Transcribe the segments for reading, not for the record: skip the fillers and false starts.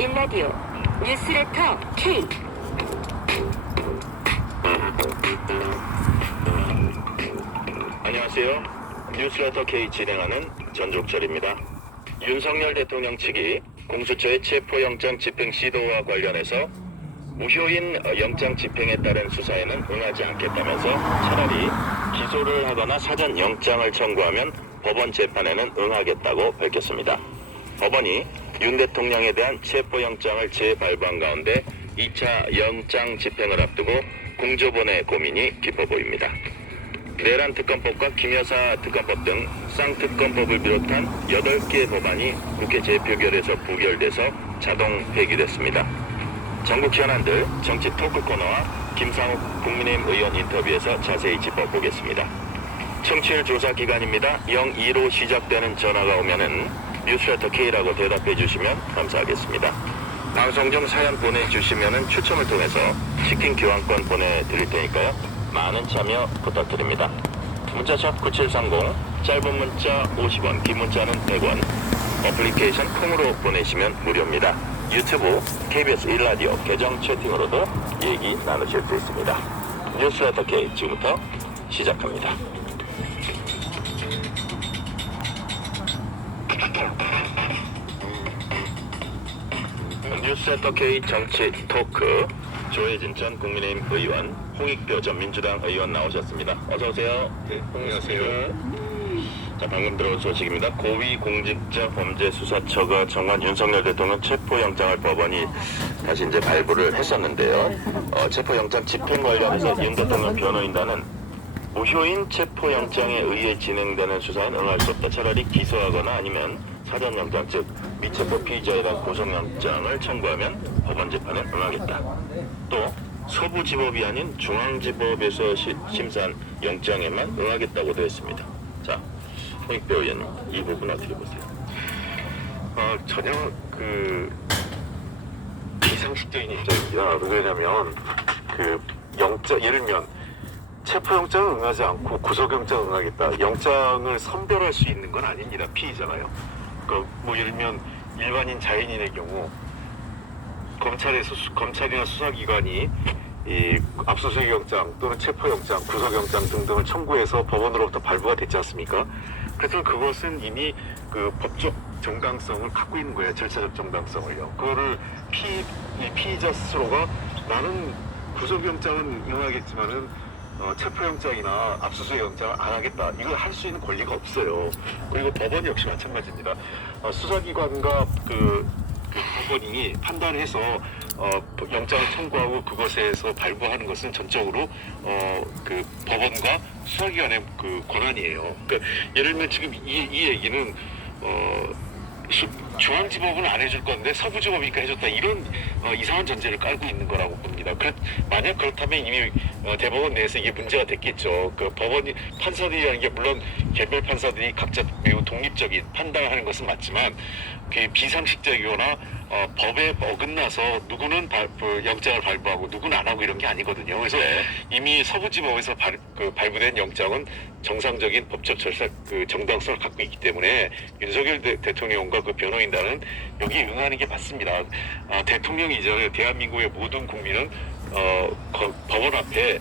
일라디오 뉴스레터 K. 안녕하세요. 뉴스레터 K 진행하는 전종철입니다. 윤석열 대통령 측이 공수처의 체포영장 집행 시도와 관련해서 무효인 영장 집행에 따른 수사에는 응하지 않겠다면서 차라리 기소를 하거나 사전 영장을 청구하면 법원 재판에는 응하겠다고 밝혔습니다. 법원이 윤 대통령에 대한 체포영장을 재발부한 가운데 2차 영장 집행을 앞두고 공조본의 고민이 깊어 보입니다. 내란 특검법과 김여사 특검법 등 쌍특검법을 비롯한 8개 법안이 국회 재표결에서 부결돼서 자동 폐기됐습니다. 전국 현안들 정치 토크 코너와 김상욱 국민의힘 의원 인터뷰에서 자세히 짚어보겠습니다. 청취율 조사 기간입니다. 02로 시작되는 전화가 오면은 뉴스레터 K라고 대답해 주시면 감사하겠습니다. 방송 중 사연 보내주시면은 추첨을 통해서 치킨 교환권 보내드릴 테니까요. 많은 참여 부탁드립니다. 문자샵 9730, 짧은 문자 50원, 긴 문자는 100원, 어플리케이션 콩으로 보내시면 무료입니다. 유튜브 KBS 1라디오 계정 채팅으로도 얘기 나누실 수 있습니다. 뉴스레터 K 지금부터 시작합니다. 뉴스레터 K 정치 토크, 조혜진 전 국민의힘 의원, 홍익표 전 민주당 의원 나오셨습니다. 어서 오세요. 네, 안녕하세요. 자, 방금 들어온 소식입니다. 고위공직자범죄수사처가 정한 윤석열 대통령 체포영장을 법원이 다시 이제 발부를 했었는데요. 체포영장 집행 관련해서 윤 대통령 변호인단은 무효인 체포영장에 의해 진행되는 수사엔 응할 수 없다. 차라리 기소하거나 아니면 사전영장, 즉 미체포 피의자에 대한 구속영장을 청구하면 법원 재판에 응하겠다. 또 서부지법이 아닌 중앙지법에서 심사한 영장에만 응하겠다고도 했습니다. 자, 홍익표 의원님, 이 부분 어떻게 보세요? 전혀 비상식적인 입장입니다. 왜냐면 예를 들면 체포영장을 응하지 않고 구속영장을 응하겠다. 영장을 선별할 수 있는 건 아닙니다. 피의자가요. 예를 들면 일반인 자연인의 경우 검찰이나 수사기관이 이 압수수색 영장 또는 체포영장, 구속영장 등등을 청구해서 법원으로부터 발부가 됐지 않습니까? 그래서 그것은 이미 그 법적 정당성을 갖고 있는 거예요. 절차적 정당성을요. 그거를 피의자 스스로가 나는 구속영장은 응하겠지만은 체포영장이나 압수수색영장을 안 하겠다. 이걸 할 수 있는 권리가 없어요. 그리고 법원 역시 마찬가지입니다. 수사기관과 법원이 판단해서 영장을 청구하고 그것에서 발부하는 것은 전적으로 법원과 수사기관의 권한이에요. 그러니까 예를 들면 지금 이 얘기는 중앙지법은 안 해줄 건데 서부지법이니까 해줬다, 이런 이상한 전제를 깔고 있는 거라고 봅니다. 만약 그렇다면 이미 대법원 내에서 이게 문제가 됐겠죠. 법원이, 판사들이라는 게 물론 개별 판사들이 각자 매우 독립적인 판단을 하는 것은 맞지만 비상식적이거나 법에 어긋나서 누구는 영장을 발부하고 누구는 안 하고 이런 게 아니거든요. 그래서 이미 서부지법에서 발부된 영장은 정상적인 법적 절차 정당성을 갖고 있기 때문에 윤석열 대통령과 그 변호인단은 여기 응하는 게 맞습니다. 대통령 이전에 대한민국의 모든 국민은 법원 앞에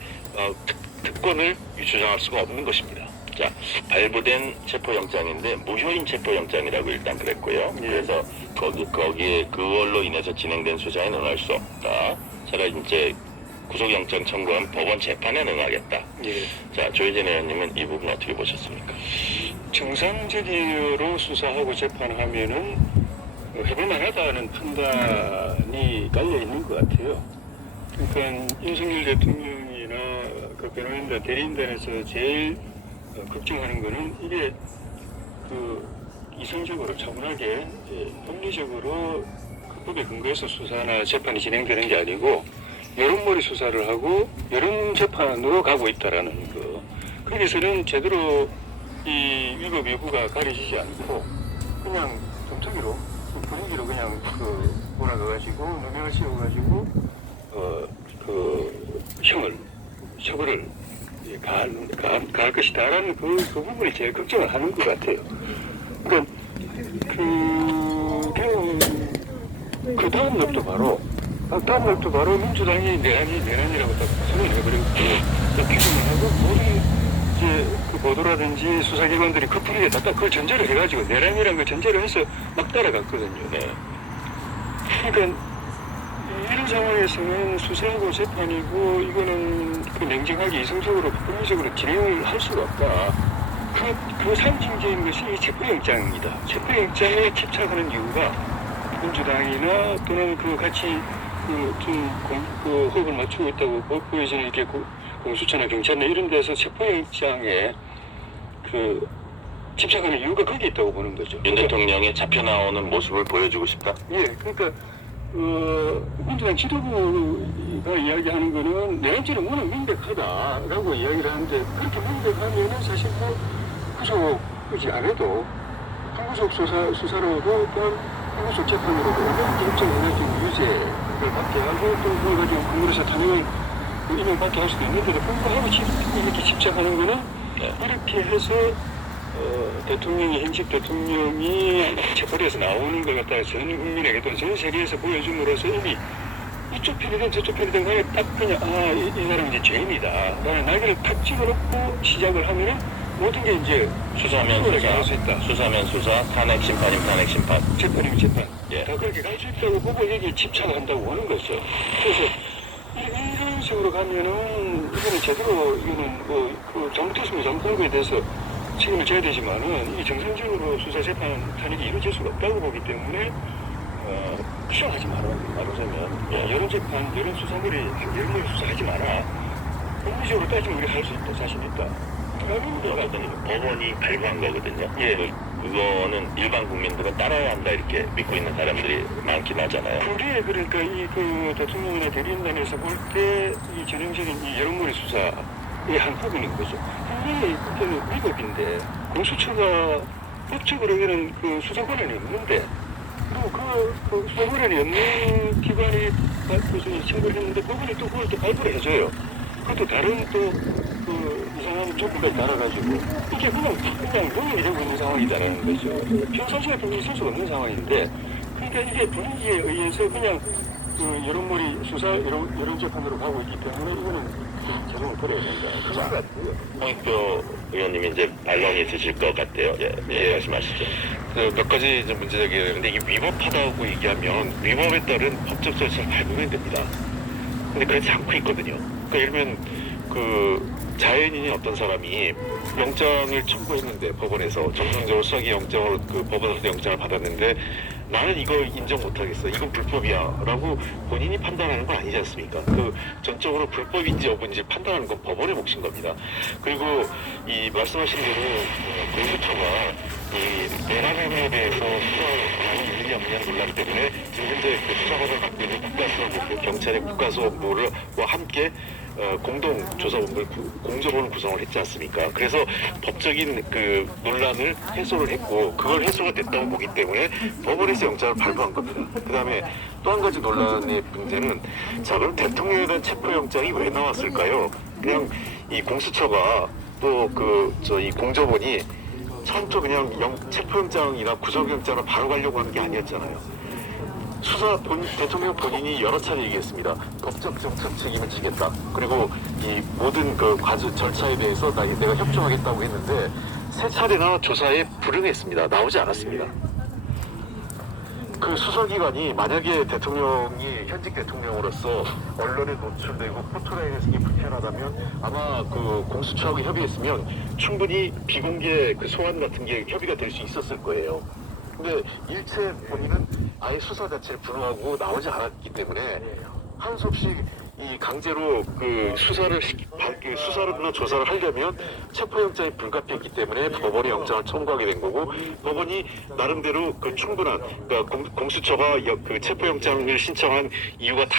특권을 주장할 수가 없는 것입니다. 자, 발부된 체포영장인데 무효인 체포영장이라고 일단 그랬고요. 그래서 거기에 그걸로 인해서 진행된 수사에 응할 수 없다. 차라리 이제 구속영장 청구한 법원 재판에 응하겠다. 예. 자, 조혜진 의원님은 이 부분 어떻게 보셨습니까? 정상적으로 수사하고 재판하면은 해볼만하다는 판단이 깔려 있는 것 같아요. 그러니까 윤석열 대통령이나 그 변호인단 대리인단에서 제일 걱정하는 거는 이게 이성적으로 차분하게 법리적으로 법에 근거해서 수사나 재판이 진행되는 게 아니고 여론몰이 수사를 하고 여론 재판으로 가고 있다라는 거. 거기서는 제대로 이 위법 여부가 가려지지 않고 그냥 점토기로 분위기로 그냥 몰아가가지고 누명을 씌워가지고 처벌을 가할 것이다라는 그 부분이 제일 걱정을 하는 것 같아요. 그러니까 그 다음 날도 바로 민주당이 내란이라고 딱 선언을 해버리고 딱 규정을 하고 모든 이제 그 보도라든지 수사기관들이 그 분위기에 딱 그걸 전제로 해가지고 내란이라는 걸 전제로 해서 막 따라갔거든요. 네. 그러니까 이런 상황에서는 수사하고 재판이고 이거는 그 냉정하게 이성적으로 법리적으로 진행을 할 수가 없다. 그 상징적인 것이 이 체포영장입니다. 체포영장에 집착하는 이유가 민주당이나 또는 그 같이 그 호흡을 맞추고 있다고 보여지는 이렇게 공수처나 경찰이나 이런 데서 체포영장에 그 집착하는 이유가 거기에 있다고 보는 거죠. 윤 대통령이 잡혀 나오는 모습을 보여주고 싶다. 예, 그러니까 민주당 지도부가 이야기하는 거는 내란죄는 워낙 명백하다라고 이야기를 하는데 그렇게 명백하면은 사실 뭐 구속이지 안 해도 불구속 수사로도 또는 불구속 재판으로도 일정 연례적 유죄를 받게 하고 또 그걸 가지고 국무에서 탄핵을 인용받게 할 수도 있는데도 불구하고 이렇게 집착하는 거는 이렇게 해서 현직 대통령이 재벌에서 나오는 걸 갖다가 전 국민에게 또는 전 세계에서 보여줌으로써 이미 이쪽 편이든 저쪽 편이든 간에 딱 그냥 이 사람은 이제 죄인이다 라는 날개를 탁 찍어놓고 시작을 하면은 모든 게 이제 수사면 갈 수 있다. 수사면 수사, 탄핵 심판이면 탄핵 심판. 재판이면 재판. 예. 다 그렇게 갈 수 있다고 보고 여기에 집착한다고 하는 거죠. 그래서 이런 식으로 가면은 이거는 제대로 이거는 그 잘못했으면 잘못한 대해서 책임을 져야 되지만은 이 정상적으로 수사 재판 탄핵이 이루어질 수가 없다고 보기 때문에 수사하지 말하자면 여론 재판, 여론 수사물이 여론을 수사하지 마라. 법리적으로 따지면 우리가 할 수 있다, 자신 있다. 법원이 발부한 거거든요. 예. 그거는 일반 국민들은 따라야 한다 이렇게 믿고 있는 사람들이 많긴 하잖아요. 그게 그러니까 그 대통령이나 대리인단에서 볼 때 이 전형적인 이 여론몰이 수사의 한 부분인 거죠. 근데 그때는 위법인데 공수처가 법적으로는 그 수사 권한이 없는데 그리고 그 수사 권한이 없는 기관이 그 청구를 했는데 법원이 또 그걸 또 발부를 해줘요. 그것도 다른 또 그 이상한 조건까지 달아가지고 이게 그냥 논의이 되고 있는 상황이다라는 거죠. 평상시에 분명히 있을 수가 없는 상황인데 그러니까 이게 분위기에 의해서 그냥 그 여론몰이 수사 여론 재판으로 가고 있기 때문에 이거는 제동을 버려야 된다. 그 생각 같고요. 홍익표 의원님이 이제 반론이 있으실 것 같아요. 예, 말씀하시죠. 몇 가지 이제 문제가 있는데 이게 위법하다고 얘기하면 위법에 따른 법적 절차를 밟으면 됩니다. 근데 그렇지 않고 있거든요. 그러니까 예를 들면 그 자연인이 어떤 사람이 영장을 청구했는데 법원에서 정상적으로 수사기 영장으로 그 법원에서 영장을 받았는데 나는 이거 인정 못하겠어. 이건 불법이야. 라고 본인이 판단하는 건 아니지 않습니까? 그 전적으로 불법인지 여부인지 판단하는 건 법원의 몫인 겁니다. 그리고 이 말씀하신 대로 공수처가 이 내란 혐의에 대해서 수사를 일일이 없느냐는 논란 때문에 지금 현재 그 수사관을 갖고 있는 국가수사부, 그 경찰의 국가수사부와 함께 공동조사본부를 공조본을 구성을 했지 않습니까? 그래서 법적인 그 논란을 해소를 했고 그걸 해소가 됐다고 보기 때문에 법원에서 영장을 발부한 겁니다. 그 다음에 또 한 가지 논란의 문제는 자 그럼 대통령에 대한 체포영장이 왜 나왔을까요? 그냥 이 공수처가 또 이 공조본이 처음부터 그냥 체포영장이나 구속영장을 바로 가려고 하는 게 아니었잖아요. 대통령 본인이 여러 차례 얘기했습니다. 법적 정책 책임을 지겠다. 그리고 이 모든 그 과정 절차에 대해서 내가 협조하겠다고 했는데 세 차례나 조사에 불응했습니다. 나오지 않았습니다. 그 수사기관이 만약에 대통령이 현직 대통령으로서 언론에 노출되고 포토라인에 쓰기 불편하다면 아마 그 공수처하고 협의했으면 충분히 비공개 그 소환 같은 게 협의가 될 수 있었을 거예요. 근데 일체 본인은 아예 수사 자체를 불허하고 나오지 않았기 때문에 한 수 없이 이 강제로 그 수사나 조사를 하려면 체포영장이 불가피했기 때문에 법원에 영장을 청구하게 된 거고 법원이 나름대로 그 충분한 그러니까 공수처가 그 체포영장을 신청한 이유가